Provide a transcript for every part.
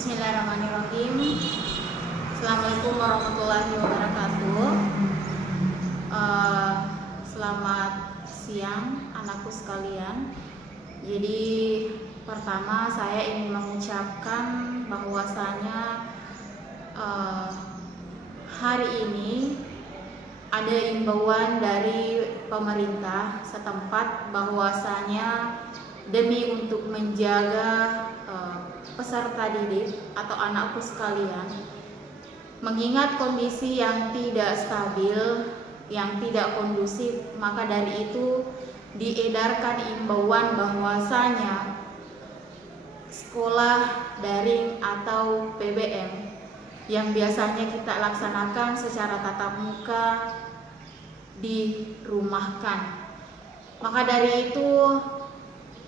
Bismillahirrahmanirrahim. Assalamualaikum warahmatullahi wabarakatuh. Selamat siang anakku sekalian. Jadi pertama saya ingin mengucapkan bahwasanya hari ini ada imbauan dari pemerintah setempat bahwasanya demi untuk menjaga peserta didik atau anakku sekalian, mengingat kondisi yang tidak stabil, yang tidak kondusif, maka dari itu diedarkan imbauan bahwasanya sekolah daring atau PBM yang biasanya kita laksanakan secara tatap muka dirumahkan. Maka dari itu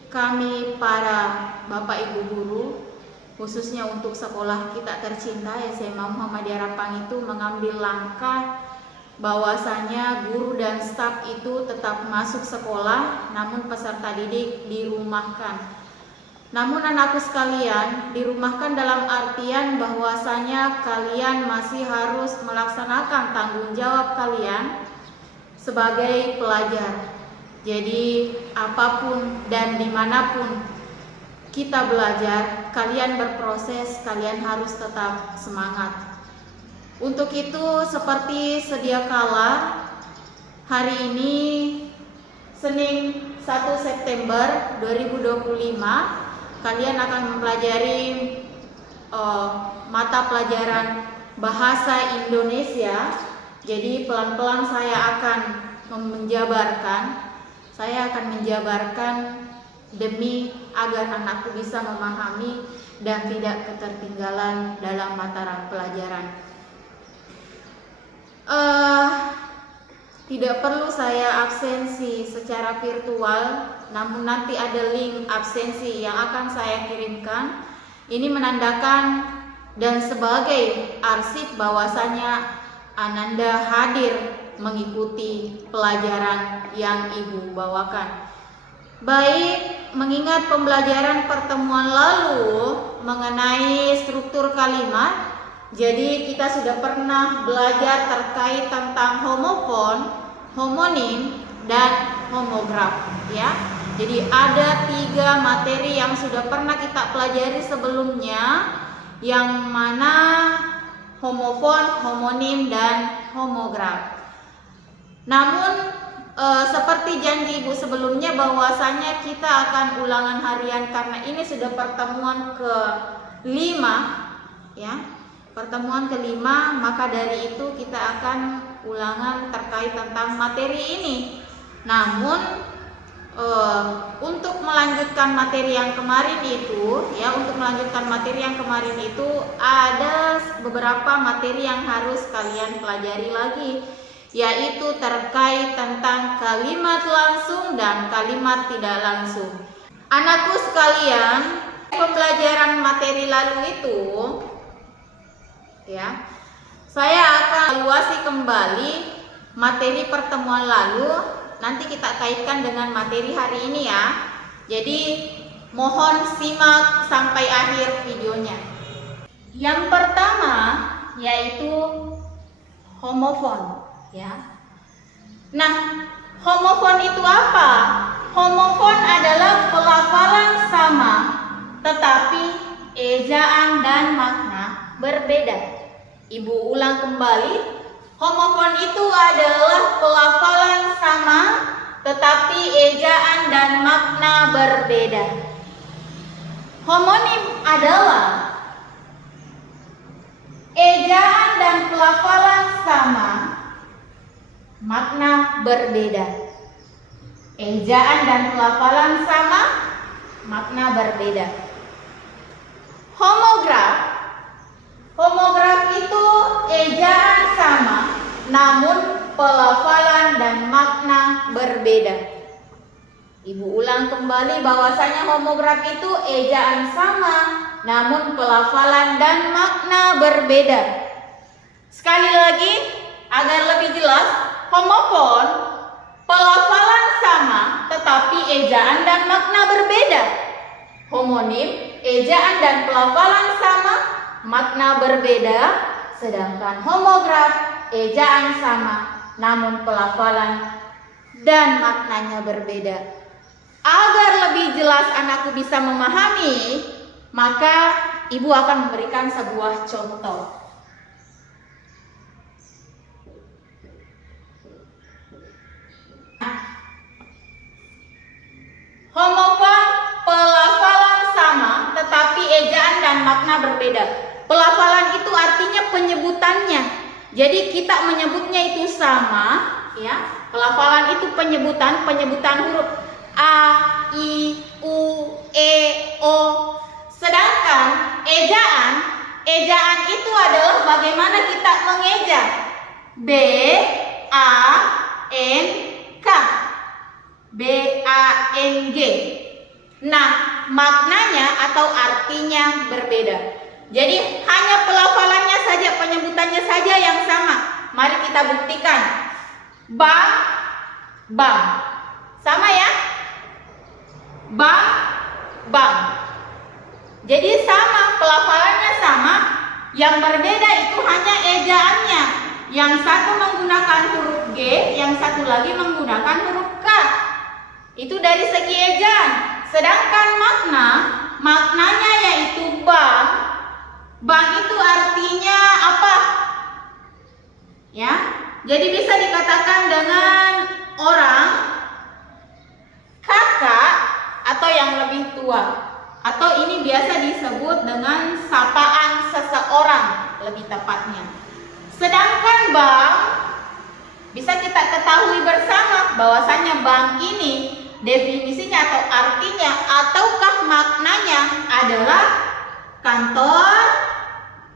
kami para Bapak Ibu guru, khususnya untuk sekolah kita tercinta SMA Muhammadiyah Rapang itu mengambil langkah bahwasanya guru dan staf itu tetap masuk sekolah, namun peserta didik dirumahkan. Namun anakku sekalian, dirumahkan dalam artian bahwasanya kalian masih harus melaksanakan tanggung jawab kalian sebagai pelajar. Jadi apapun dan dimanapun kita belajar, kalian berproses, kalian harus tetap semangat. Untuk itu seperti sedia kala, hari ini Senin 1 September 2025 kalian akan mempelajari mata pelajaran Bahasa Indonesia. Jadi pelan-pelan saya akan menjabarkan demi agar anakku bisa memahami dan tidak ketertinggalan dalam mata pelajaran. Tidak perlu saya absensi secara virtual, namun nanti ada link absensi yang akan saya kirimkan. Ini menandakan dan sebagai arsip bahwasanya Ananda hadir mengikuti pelajaran yang Ibu bawakan. Baik, mengingat pembelajaran pertemuan lalu mengenai struktur kalimat, jadi kita sudah pernah belajar terkait tentang homofon, homonim, dan homograf, ya. Jadi ada 3 materi yang sudah pernah kita pelajari sebelumnya, yang mana homofon, homonim, dan homograf. Namun seperti janji Ibu sebelumnya bahwasanya kita akan ulangan harian karena ini sudah pertemuan ke-5, ya. Pertemuan ke-5, maka dari itu kita akan ulangan terkait tentang materi ini. Namun untuk melanjutkan materi yang kemarin itu, ya, ada beberapa materi yang harus kalian pelajari lagi, yaitu terkait tentang kalimat langsung dan kalimat tidak langsung. Anakku sekalian, pembelajaran materi lalu itu, ya, saya akan evaluasi kembali materi pertemuan lalu. Nanti kita kaitkan dengan materi hari ini, ya. Jadi mohon simak sampai akhir videonya. Yang pertama yaitu homofon, ya. Nah, homofon itu apa? Homofon adalah pelafalan sama, tetapi ejaan dan makna berbeda. Ibu ulang kembali. Homofon itu adalah pelafalan sama, tetapi ejaan dan makna berbeda. Homonim adalah ejaan dan pelafalan sama, makna berbeda. Ejaan dan pelafalan sama, makna berbeda. Homograf itu ejaan sama, namun pelafalan dan makna berbeda. Ibu ulang kembali bahwasanya homograf itu ejaan sama, namun pelafalan dan makna berbeda. Sekali lagi, agar lebih jelas, homofon pelafalan sama, tetapi ejaan dan makna berbeda. Homonim, ejaan dan pelafalan sama, makna berbeda, sedangkan homograf ejaan sama namun pelafalan dan maknanya berbeda. Agar lebih jelas anakku bisa memahami, maka ibu akan memberikan sebuah contoh. Homofon pelafalan sama tetapi ejaan dan makna berbeda. Pelafalan itu artinya penyebutannya. Jadi kita menyebutnya itu sama, ya. Pelafalan itu penyebutan huruf a, i, u, e, o. Sedangkan ejaan itu adalah bagaimana kita mengeja. B, A, N, K. B, A, N, G. Nah, maknanya atau artinya berbeda. Jadi hanya pelafalannya saja, penyebutannya saja yang sama. Mari kita buktikan. Bang, bang. Sama ya? Bang, bang. Jadi sama, pelafalannya sama. Yang berbeda itu hanya ejaannya. Yang satu menggunakan huruf G, yang satu lagi menggunakan huruf K. Itu dari segi ejaan. Sedangkan maknanya yaitu bang. Bang itu artinya apa? Ya, jadi bisa dikatakan dengan orang, kakak, atau yang lebih tua. Atau ini biasa disebut dengan sapaan seseorang, lebih tepatnya. Sedangkan bang, bisa kita ketahui bersama bahwasanya bang ini definisinya atau artinya ataukah maknanya adalah kantor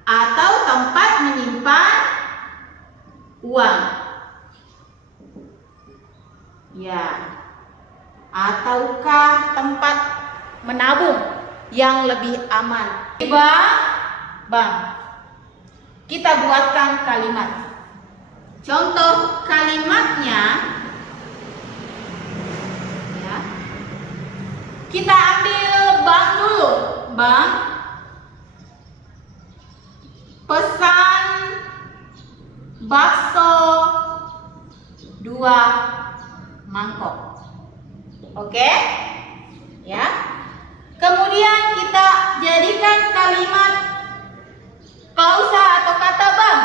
atau tempat menyimpan uang. Ya. Ataukah tempat menabung yang lebih aman. Bang. Kita buatkan kalimat. Contoh kalimatnya, ya. Kita ambil bang dulu. Bang, pesan bakso 2 mangkok. Oke? Ya. Kemudian kita jadikan kalimat klausa atau kata bang.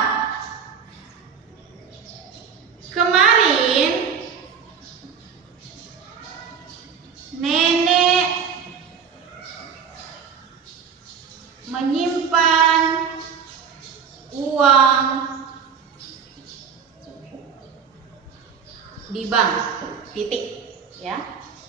Kemarin nenek menyimpan uang di bank. Titik, ya.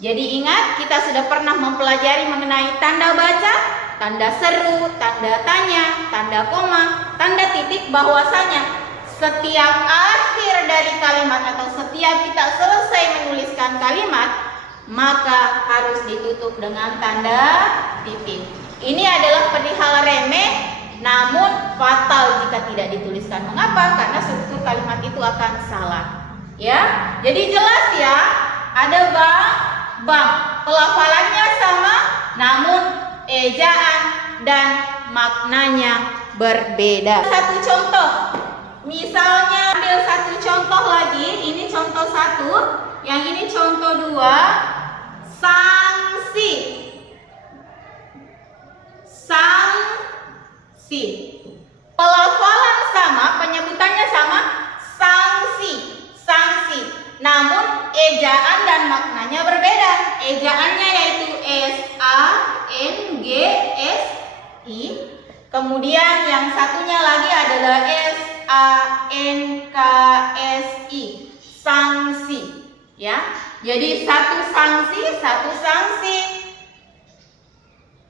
Jadi ingat, kita sudah pernah mempelajari mengenai tanda baca, tanda seru, tanda tanya, tanda koma, tanda titik, bahwasanya setiap akhir dari kalimat atau setiap kita selesai menuliskan kalimat, maka harus ditutup dengan tanda titik. Ini adalah perihal remeh, namun fatal jika tidak dituliskan. Mengapa? Karena struktur kalimat itu akan salah. Ya, jadi jelas ya, ada bang, pelafalannya sama, namun ejaan dan maknanya berbeda. Satu contoh, misalnya ambil satu contoh lagi, ini contoh 1, yang ini contoh 2, sanksi. Sanksi. Pelafalan sama, penyebutannya sama, sanksi. Sanksi. Namun ejaan dan maknanya berbeda. Ejaannya yaitu S-A-N-G-S-I. Kemudian yang satunya lagi adalah S-A-N-K-S-I. Sanksi. Ya. Jadi satu sanksi.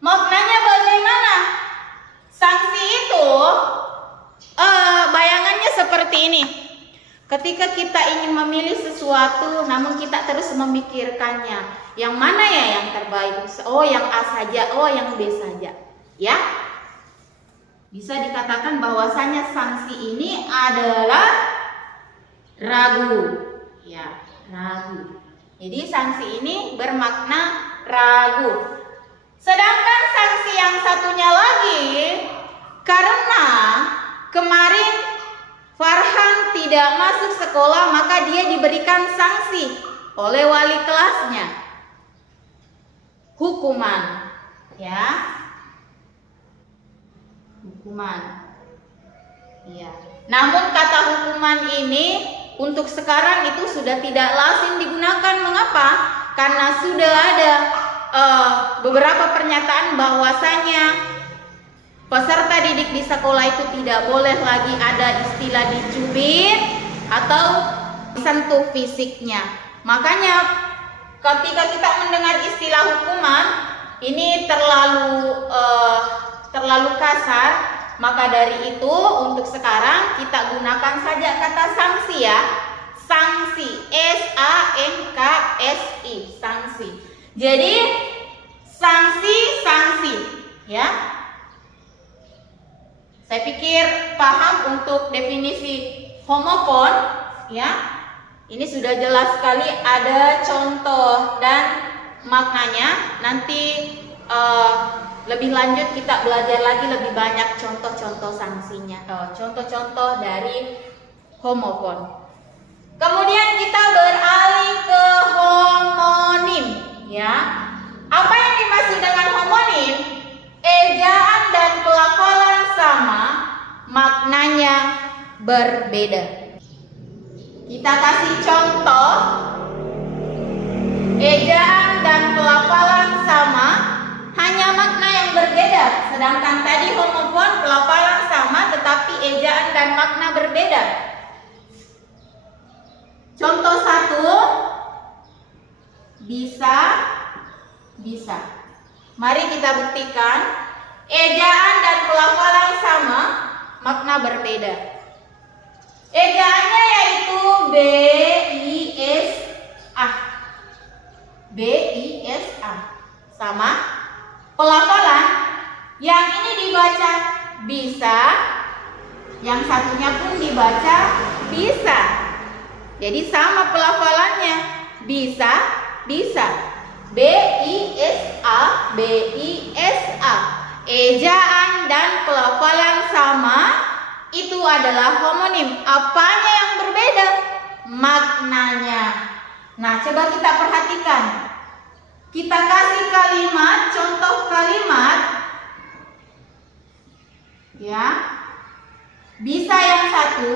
Maknanya bagaimana? Sanksi itu bayangannya seperti ini. Ketika kita ingin memilih sesuatu, namun kita terus memikirkannya, yang mana ya yang terbaik? Oh, yang A saja, oh yang B saja, ya. Bisa dikatakan bahwasanya sanksi ini adalah ragu, ya, ragu. Jadi sanksi ini bermakna ragu. Sedangkan sanksi yang satunya lagi, karena tidak masuk sekolah, maka dia diberikan sanksi oleh wali kelasnya. Hukuman, ya. Hukuman. Ya. Namun kata hukuman ini untuk sekarang itu sudah tidak lazim digunakan. Mengapa? Karena sudah ada beberapa pernyataan bahwasanya peserta didik di sekolah itu tidak boleh lagi ada istilah dicubit atau disentuh fisiknya. Makanya ketika kita mendengar istilah hukuman ini terlalu kasar, maka dari itu untuk sekarang kita gunakan saja kata sanksi, ya. Sanksi, SANKSI, sanksi. Jadi sanksi, ya. Saya pikir paham untuk definisi homofon, ya. Ini sudah jelas sekali, ada contoh dan maknanya. Nanti lebih lanjut kita belajar lagi lebih banyak contoh-contoh sanksinya, contoh-contoh dari homofon. Kemudian kita beralih ke homonim, ya. Apa yang dimaksud dengan homonim? Ejaan dan pelafalan sama, maknanya berbeda. Kita kasih contoh. Ejaan dan pelafalan sama, hanya makna yang berbeda. Sedangkan tadi homofon pelafalan sama tetapi ejaan dan makna berbeda. Contoh 1, bisa. Mari kita buktikan. Ejaan dan pelafalan sama, makna berbeda. Ejaannya yaitu B-I-S-A. Sama. Pelafalan yang ini dibaca bisa, yang satunya pun dibaca bisa. Jadi sama pelafalannya, bisa. B-I-S-A. Ejaan dan pelafalan sama, itu adalah homonim. Apanya yang berbeda? Maknanya. Nah, coba kita perhatikan. Kita kasih kalimat, contoh kalimat, ya. Bisa yang satu,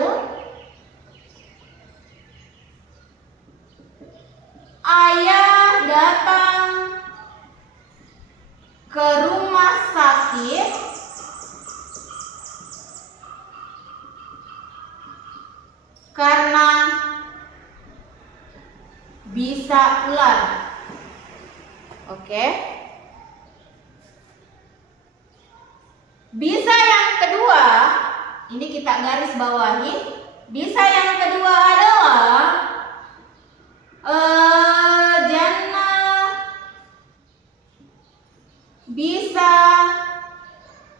ayah datang ke rumah sakit karena bisa ular. Oke. Bisa yang kedua, ini kita garis bawahi. Bisa yang kedua adalah Jannah bisa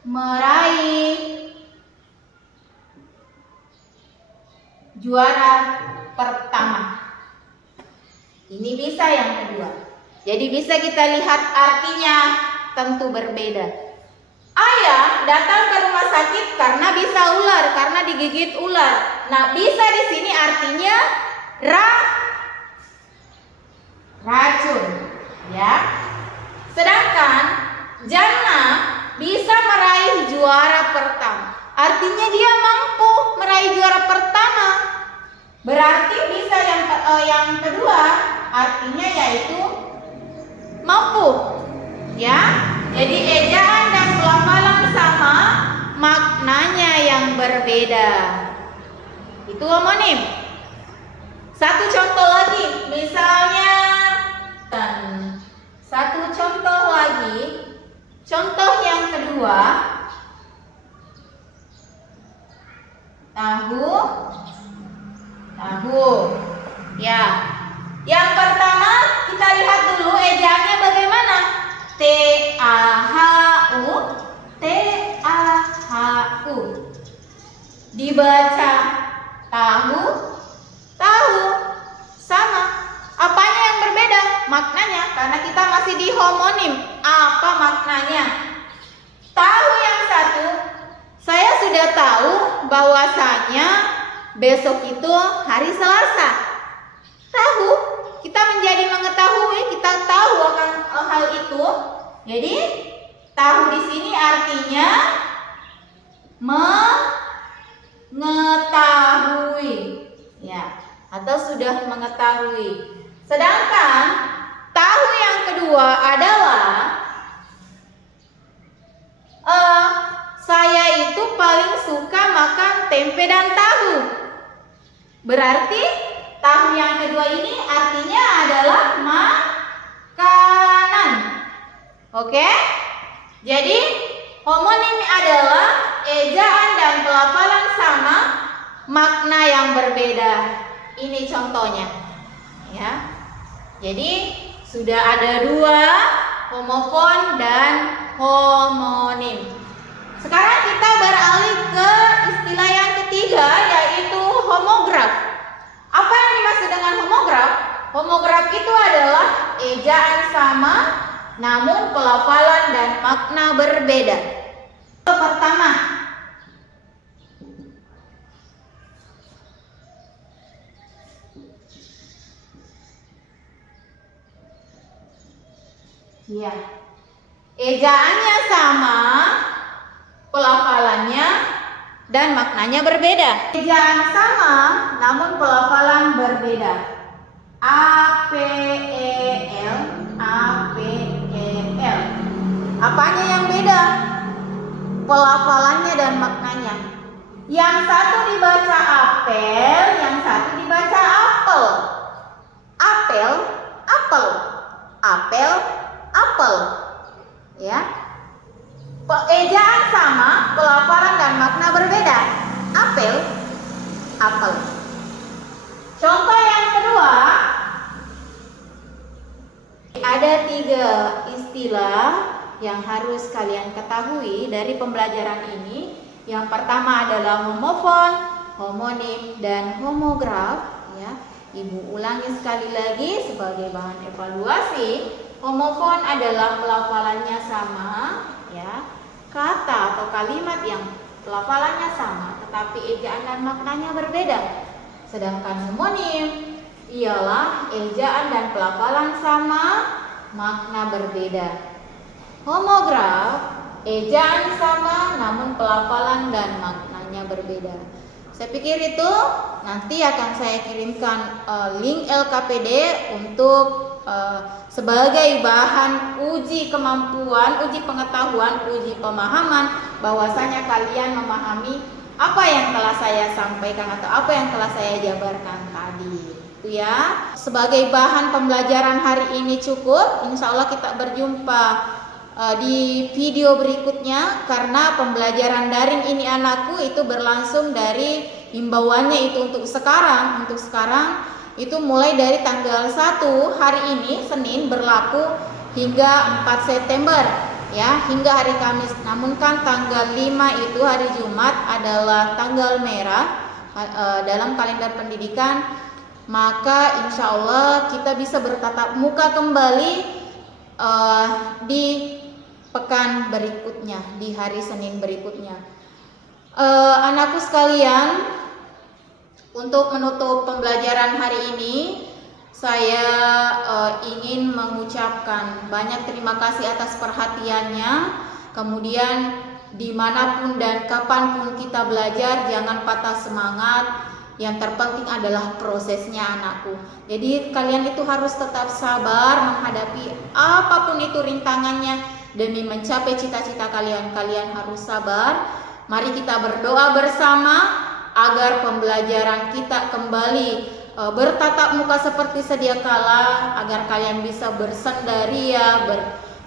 meraih juara pertama. Ini bisa yang kedua. Jadi bisa kita lihat artinya tentu berbeda. Ayah datang ke rumah sakit karena bisa ular, karena digigit ular. Nah, bisa di sini artinya racun, ya. Sedangkan Jannah bisa meraih juara pertama. Artinya dia mampu meraih juara pertama. Berarti bisa yang kedua artinya yaitu mampu, ya. Jadi ejaan dan pelafalan sama, maknanya yang berbeda. Itu homonim. Satu contoh lagi, misalnya satu contoh lagi, contoh yang kedua, tahu, ya. Yang pertama kita lihat dulu ejaannya bagaimana. T-A-H-U. Dibaca tahu. Sama. Apanya yang berbeda? Maknanya, karena kita masih di homonim. Apa maknanya? Tahu yang satu, saya sudah tahu bahwasanya besok itu hari Selasa. Tahu, kita menjadi mengetahui, kita tahu akan hal itu. Jadi tahu di sini artinya mengetahui, ya, atau sudah mengetahui. Sedangkan tahu yang kedua adalah saya itu paling suka makan tempe dan tahu. Berarti tahu yang kedua ini artinya adalah makanan. Oke? Jadi homonim adalah ejaan dan pelafalan sama, makna yang berbeda. Ini contohnya, ya. Jadi sudah ada dua, homofon dan homonim. Sekarang kita beralih ke istilah yang ketiga, yaitu homograf. Apa yang dimaksud dengan homograf? Homograf itu adalah ejaan sama, namun pelafalan dan makna berbeda. Pertama, ya, ejaannya sama, pelafalannya dan maknanya berbeda. Ejaan sama, namun pelafalan berbeda. APEL, APEL. Apanya yang beda? Pelafalannya dan maknanya. Yang satu dibaca apel, yang satu dibaca apel. Apel, apel. Apel, apel. Ya. Ejaan sama, pelafalan dan makna berbeda. Apel, apel. Contoh yang kedua, ada 3 istilah yang harus kalian ketahui dari pembelajaran ini. Yang pertama adalah homofon, homonim, dan homograf. Ya, Ibu ulangi sekali lagi sebagai bahan evaluasi. Homofon adalah pelafalannya sama, ya, kata atau kalimat yang pelafalannya sama, tetapi ejaan dan maknanya berbeda. Sedangkan homonim ialah ejaan dan pelafalan sama, makna berbeda. Homograf, ejaan sama namun pelafalan dan maknanya berbeda. Saya pikir itu nanti akan saya kirimkan link LKPD untuk sebagai bahan uji kemampuan, uji pengetahuan, uji pemahaman, bahwasanya kalian memahami apa yang telah saya sampaikan atau apa yang telah saya jabarkan tadi. Itu ya. Sebagai bahan pembelajaran hari ini cukup. Insya Allah kita berjumpa di video berikutnya, karena pembelajaran daring ini anakku itu berlangsung dari himbauannya itu untuk sekarang itu mulai dari tanggal 1 hari ini Senin berlaku hingga 4 September ya, hingga hari Kamis. Namun kan tanggal 5 itu hari Jumat adalah tanggal merah dalam kalender pendidikan, maka insya Allah kita bisa bertatap muka kembali di pekan berikutnya, di hari Senin berikutnya. Anakku sekalian, untuk menutup pembelajaran hari ini, saya ingin mengucapkan banyak terima kasih atas perhatiannya. Kemudian dimanapun dan kapanpun kita belajar, jangan patah semangat. Yang terpenting adalah prosesnya anakku. Jadi kalian itu harus tetap sabar menghadapi apapun itu rintangannya demi mencapai cita-cita kalian. Kalian harus sabar. Mari kita berdoa bersama agar pembelajaran kita kembali bertatap muka seperti sedia kala, agar kalian bisa bersendaria,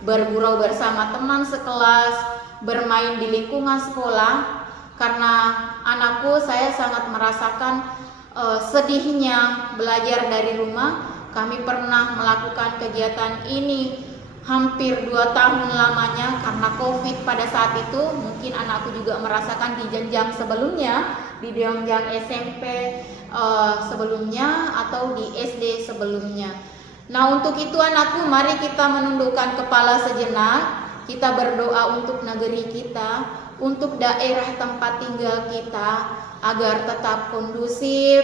bergurau bersama teman sekelas, bermain di lingkungan sekolah. Karena anakku, saya sangat merasakan sedihnya belajar dari rumah. Kami pernah melakukan kegiatan ini hampir 2 tahun lamanya karena COVID pada saat itu. Mungkin anakku juga merasakan di jenjang sebelumnya, di jenjang SMP sebelumnya atau di SD sebelumnya. Nah, untuk itu anakku, mari kita menundukkan kepala sejenak. Kita berdoa untuk negeri kita, untuk daerah tempat tinggal kita agar tetap kondusif,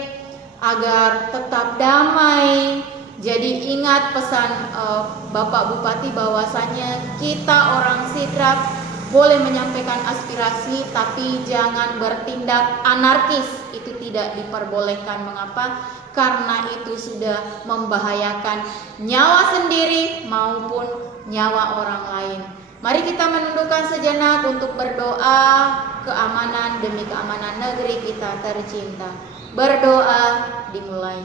agar tetap damai. Jadi ingat pesan Bapak Bupati bahwasanya kita orang Sidrap boleh menyampaikan aspirasi tapi jangan bertindak anarkis. Itu tidak diperbolehkan. Mengapa? Karena itu sudah membahayakan nyawa sendiri maupun nyawa orang lain. Mari kita menundukkan sejenak untuk berdoa keamanan demi keamanan negeri kita tercinta. Berdoa dimulai.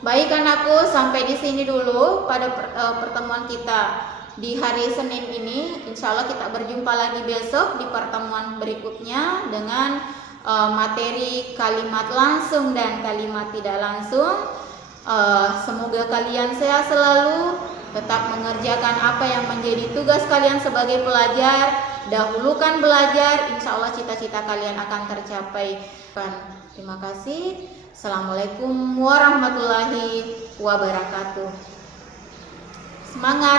Baik anakku, sampai di sini dulu pada pertemuan kita di hari Senin ini. Insya Allah kita berjumpa lagi besok di pertemuan berikutnya dengan materi kalimat langsung dan kalimat tidak langsung. Semoga kalian sehat selalu, tetap mengerjakan apa yang menjadi tugas kalian sebagai pelajar. Dahulukan belajar, insya Allah cita-cita kalian akan tercapai. Terima kasih. Assalamualaikum warahmatullahi wabarakatuh. Semangat!